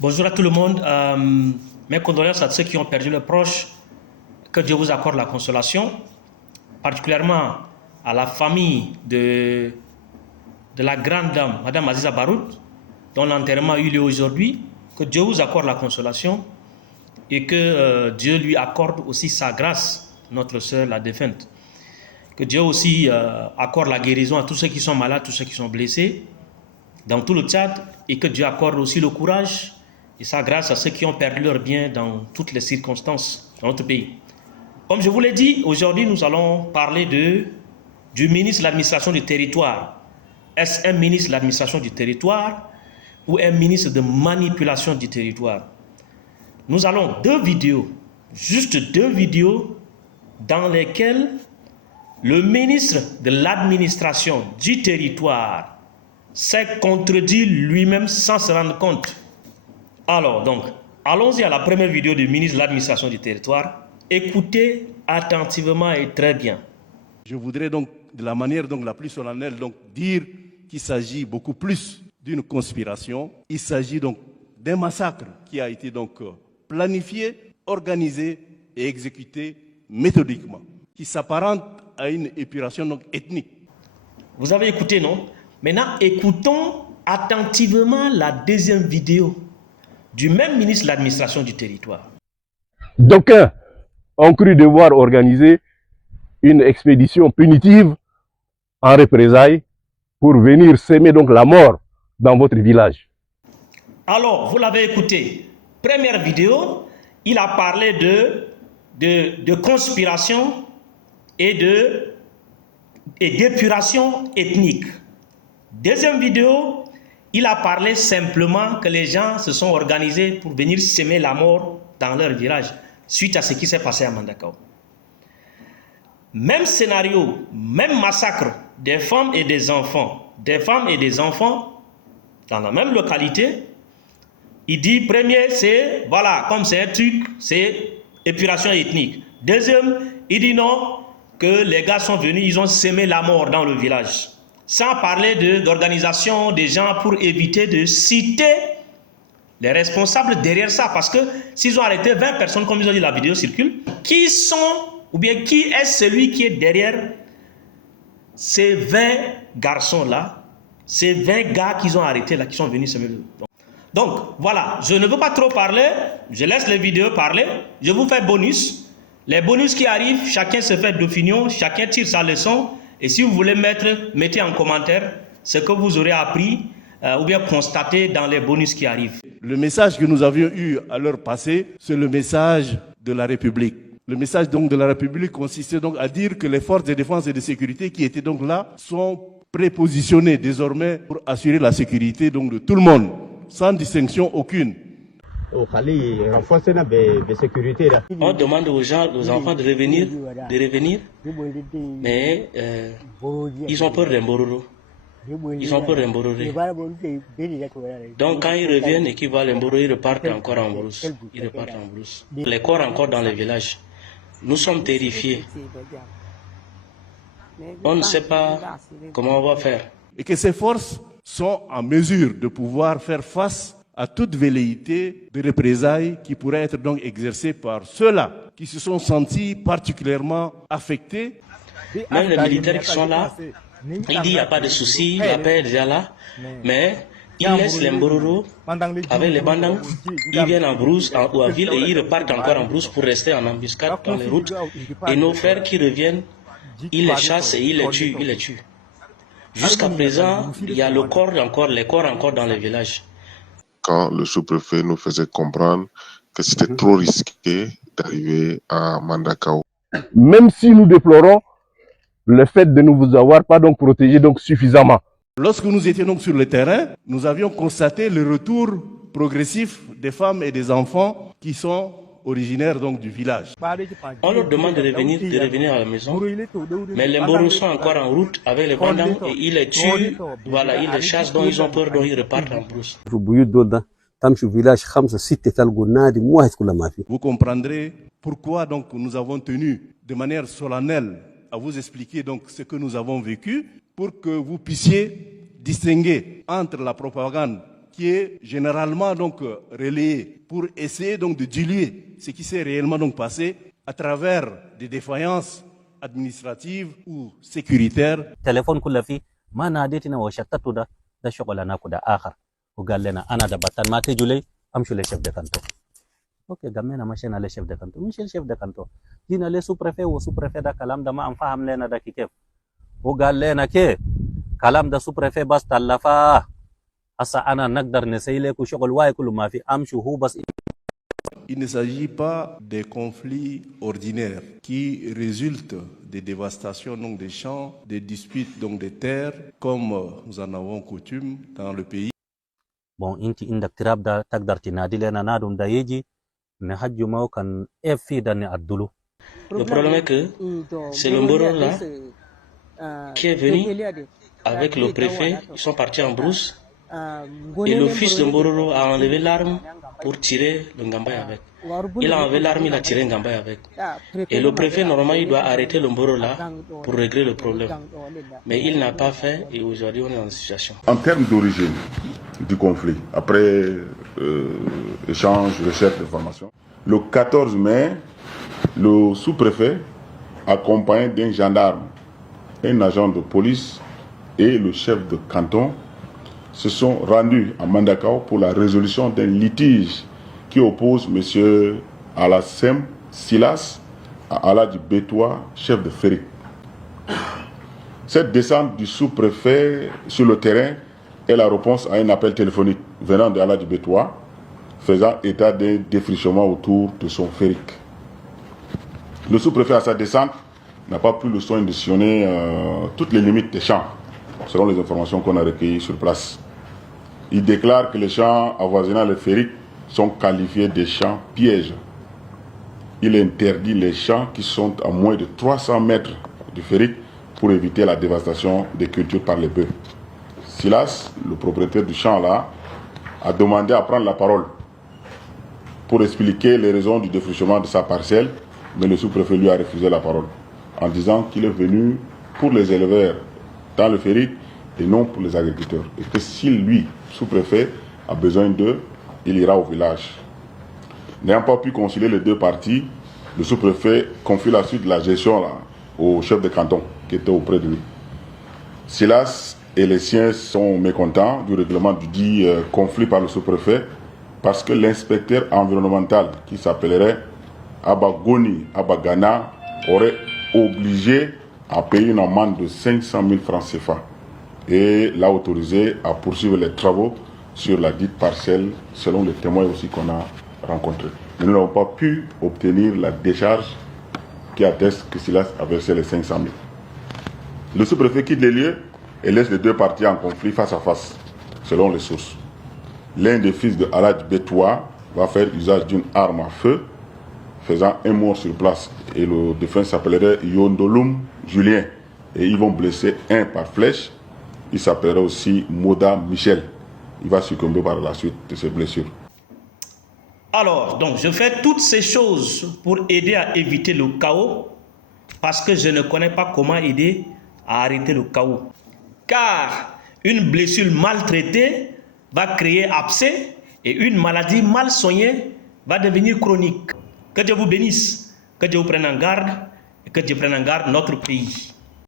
Bonjour à tout le monde. Mes condoléances à ceux qui ont perdu leurs proches. Que Dieu vous accorde la consolation, particulièrement à la famille de la grande dame, Madame Aziza Baroud, dont l'enterrement a eu lieu aujourd'hui. Que Dieu vous accorde la consolation et que Dieu lui accorde aussi sa grâce, notre sœur, la défunte. Que Dieu aussi accorde la guérison à tous ceux qui sont malades, tous ceux qui sont blessés dans tout le Tchad, et que Dieu accorde aussi le courage et sa grâce à ceux qui ont perdu leur bien dans toutes les circonstances dans notre pays. Comme je vous l'ai dit, aujourd'hui nous allons parler du ministre de l'administration du territoire. Est-ce un ministre de l'administration du territoire ou un ministre de manipulation du territoire? Nous allons juste deux vidéos dans lesquelles le ministre de l'administration du territoire s'est contredit lui-même sans se rendre compte. Alors donc, allons-y à la première vidéo du ministre de l'administration du territoire. Écoutez attentivement et très bien. Je voudrais donc, de la manière donc la plus solennelle, donc dire qu'il s'agit beaucoup plus d'une conspiration. Il s'agit donc d'un massacre qui a été donc planifié, organisé et exécuté méthodiquement, qui s'apparente à une épuration donc ethnique. Vous avez écouté, non? Maintenant, écoutons attentivement la deuxième vidéo du même ministre de l'administration du territoire. D'aucuns ont cru devoir organiser une expédition punitive en représailles pour venir semer donc la mort dans votre village. Alors, vous l'avez écouté. Première vidéo, il a parlé de conspiration et d'épuration ethnique. Deuxième vidéo, il a parlé simplement que les gens se sont organisés pour venir semer la mort dans leur village suite à ce qui s'est passé à Mandakao. Même scénario, même massacre des femmes et des enfants dans la même localité. Il dit, premier, c'est, voilà, comme c'est un truc, c'est épuration ethnique. Deuxième, il dit non, que les gars sont venus, ils ont semé la mort dans le village. Sans parler d'organisation des gens pour éviter de citer les responsables derrière ça. Parce que s'ils ont arrêté 20 personnes, comme ils ont dit, la vidéo circule, qui est celui qui est derrière ces 20 garçons-là, ces 20 gars qu'ils ont arrêtés là, qui sont venus semer le... Donc, voilà, je ne veux pas trop parler, je laisse les vidéos parler, je vous fais bonus. Les bonus qui arrivent, chacun se fait d'opinion, chacun tire sa leçon. Et si vous voulez mettez en commentaire ce que vous aurez appris ou bien constaté dans les bonus qui arrivent. Le message que nous avions eu à l'heure passée, c'est le message de la République. Le message donc de la République consistait donc à dire que les forces de défense et de sécurité qui étaient donc là sont prépositionnées désormais pour assurer la sécurité donc de tout le monde, sans distinction aucune. On demande aux gens, aux enfants de revenir, mais ils ont peur d'un bororo. Ils ont peur d'un bororé. Donc quand ils reviennent et qu'ils voient les bororo, ils repartent encore en brousse. Les corps encore dans les villages. Nous sommes terrifiés. On ne sait pas comment on va faire. Et que ces forces sont en mesure de pouvoir faire face à toute velléité de représailles qui pourrait être donc exercée par ceux-là qui se sont sentis particulièrement affectés. Même les militaires qui sont là, il dit il n'y a pas de souci, la paix est déjà là, mais ils laissent les Mbororo avec les bandants, ils viennent en brousse ou à ville et ils repartent encore en brousse pour rester en embuscade dans les routes. Et nos frères qui reviennent, ils les chassent et ils les tuent. Jusqu'à présent, il y a les corps encore dans les villages. Quand le sous-préfet nous faisait comprendre que c'était trop risqué d'arriver à Mandakao. Même si nous déplorons le fait de ne vous avoir pas donc protégé donc suffisamment. Lorsque nous étions donc sur le terrain, nous avions constaté le retour progressif des femmes et des enfants qui sont originaires donc du village. On leur demande de revenir à la maison, mais les Mboros sont encore en route avec les bandits et ils les tuent, voilà, ils les chassent, donc ils ont peur, donc ils repartent en brousse. Vous comprendrez pourquoi donc nous avons tenu de manière solennelle à vous expliquer donc ce que nous avons vécu pour que vous puissiez distinguer entre la propagande qui est généralement donc relayé pour essayer donc de diluer ce qui s'est réellement donc passé à travers des défaillances administratives ou sécuritaires. Téléphone kula fi ma na detina wa shattatu da shogola na ku da akhar ko gallena ana da batan ma te julai amshu le chef de canton. Ok, gamena machine le chef de canton. Monsieur le chef de canton. Dina le sous-préfet ou sous-préfet da kalam da ma am faham lena da kikef. O gallena ke kalam da sous-préfet bas talafa asa ana naqdar nasile ku shogol way kullu ma fi amshu hu bas. Il ne s'agit pas des conflits ordinaires qui résultent des dévastations donc des champs, des disputes donc des terres, comme nous en avons coutume dans le pays. Bon, inti indak tirab da tagdar tinadi lena nadum da yeji ne hajju mau kan efi da ne adulu. Le problème est que c'est le Mboro là qui est venu avec le préfet, ils sont partis en brousse et le fils de Mbororo a enlevé l'arme pour tirer le Ngambay avec. Il a enlevé l'arme, il a tiré Ngambay avec. Et le préfet, normalement, il doit arrêter le Mboro là pour régler le problème. Mais il n'a pas fait et aujourd'hui, on est dans une situation. En termes d'origine du conflit, après échange, recherche, information, le 14 mai, le sous-préfet, accompagné d'un gendarme, un agent de police et le chef de canton, se sont rendus à Mandakao pour la résolution d'un litige qui oppose M. Alassem Silas à Aladji Betoua, chef de Férik. Cette descente du sous-préfet sur le terrain est la réponse à un appel téléphonique venant de Aladji Betoua, faisant état d'un défrichement autour de son Férik. Le sous-préfet à sa descente n'a pas pris le soin de sillonner toutes les limites des champs, selon les informations qu'on a recueillies sur place. Il déclare que les champs avoisinant le Férik sont qualifiés de champs pièges. Il interdit les champs qui sont à moins de 300 mètres du Férik pour éviter la dévastation des cultures par les bœufs. Silas, le propriétaire du champ là, a demandé à prendre la parole pour expliquer les raisons du défrichement de sa parcelle, mais le sous-préfet lui a refusé la parole en disant qu'il est venu pour les éleveurs dans le Férik et non pour les agriculteurs. Et que si lui, sous-préfet, a besoin d'eux, il ira au village. N'ayant pas pu concilier les deux parties, le sous-préfet confie la suite de la gestion là, au chef de canton qui était auprès de lui. Silas et les siens sont mécontents du règlement du dit conflit par le sous-préfet parce que l'inspecteur environnemental qui s'appellerait Abagoni Abagana aurait obligé à payer une amende de 500 000 francs CFA et l'a autorisé à poursuivre les travaux sur la dite parcelle selon les témoins aussi qu'on a rencontrés. Mais nous n'avons pas pu obtenir la décharge qui atteste que Silas a versé les 500 000. Le sous-préfet quitte les lieux et laisse les deux parties en conflit face à face, selon les sources. L'un des fils de Aladji Betoua va faire usage d'une arme à feu, faisant un mort sur place. Et le défunt s'appellerait Yondolum Julien. Et ils vont blesser un par flèche. Il s'appellerait aussi Moda Michel. Il va succomber par la suite de ses blessures. Alors, donc, je fais toutes ces choses pour aider à éviter le chaos parce que je ne connais pas comment aider à arrêter le chaos. Car une blessure mal traitée va créer abcès et une maladie mal soignée va devenir chronique. Que Dieu vous bénisse, que Dieu vous prenne en garde et que Dieu prenne en garde notre pays.